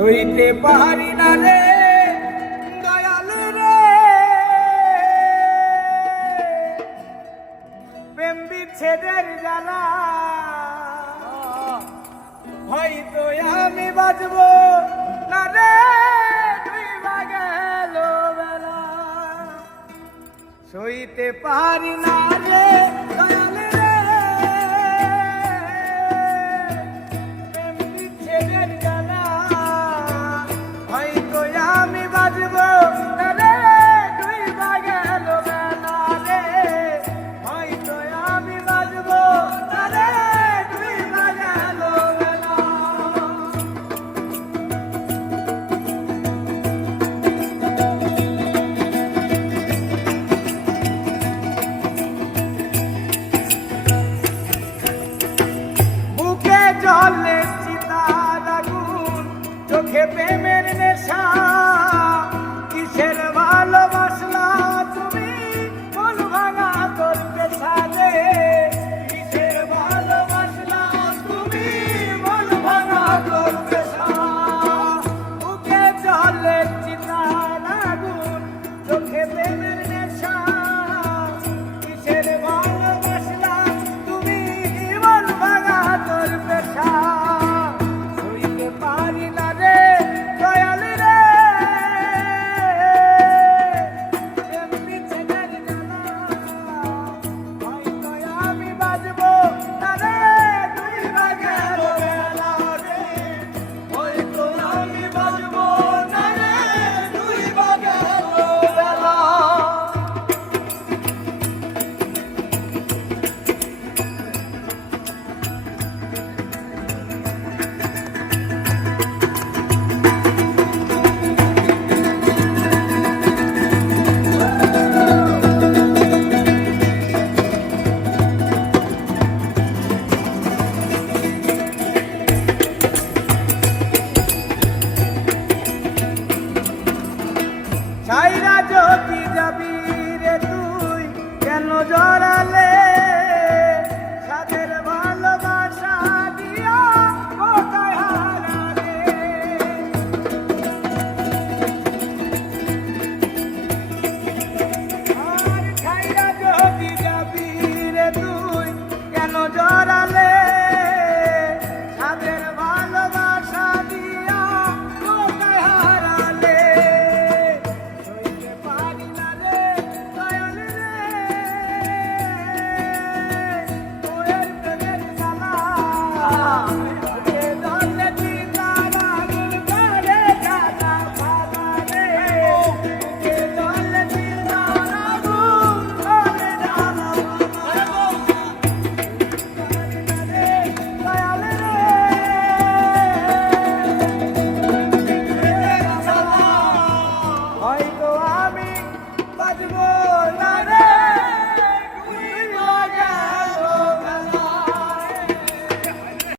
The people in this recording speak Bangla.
সইতে পারি না রে, দয়াল রে। প্রেম বিচ্ছেদের জ্বালা। হয়তো আমি বাজব না রে ডুইবা গেল বেলা সইতে পারি না রে। baby. সাইরা যদি যাবি রে তুই? কেন জড়ালে